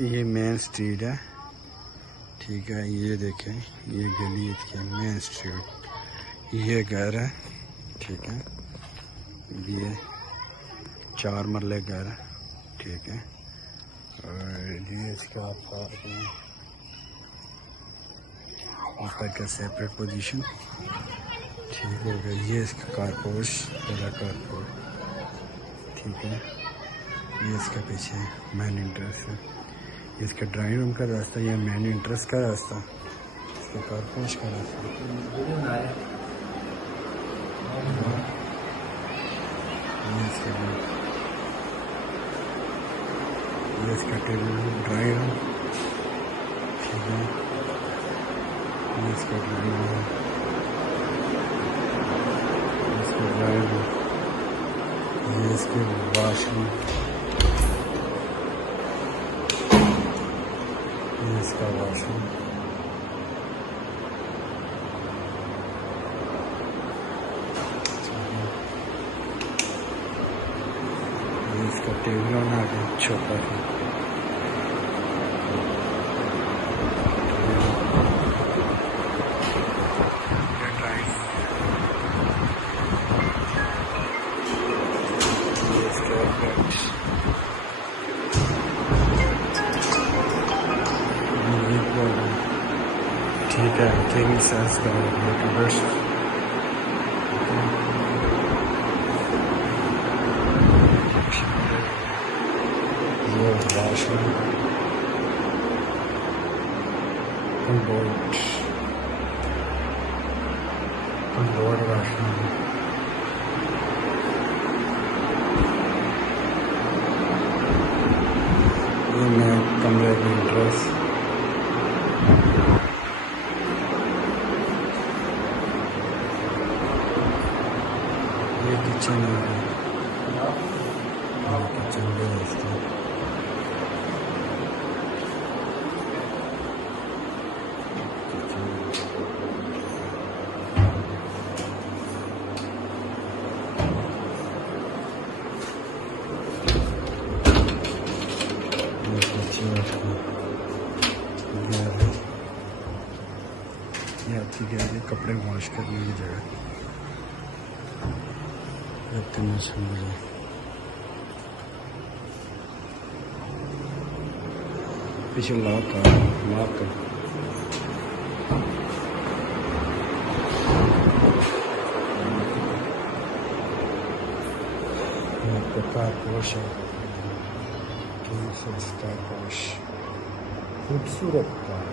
ये main street है, ठीक है। ये देखें, ये गली इसकी मेन स्ट्रीट, ये घर है, ठीक है। ये 4 मरले घर है, ठीक है। और ये इसका ऊपर का सेपरेट पोजीशन, ठीक हो गया। ये इसका कारपोश, बड़ा कारपोश, ठीक है। ये इसका पीछे मेन एंट्रेंस है, इसका ड्राइंग रूम का रास्ता, या मेन एंट्रेंस का रास्ता, इसका कारपोश का रास्ता। ये इसका टेबल ड्राइंग रूम, ठीक है। ये इसका ड्राइंग रूम, इसका ड्राइंग रूम, ये इसके वाशरूम, ये इसका वाशरूम, ये इसका टेबल बना के छोटा सा, ठीक है। किंग साइज का यूट्यूबर्स, ये वाशरूम, कंबोर्ड वाशरूम, ये मैं कमरे की ड्रेस, ये किचन है, किचन का रास्ता, ये आपकी क्या है, कपड़े वॉश करने की जगह, पीछे लॉक का कारपोश है, कारपोश खूबसूरत कार।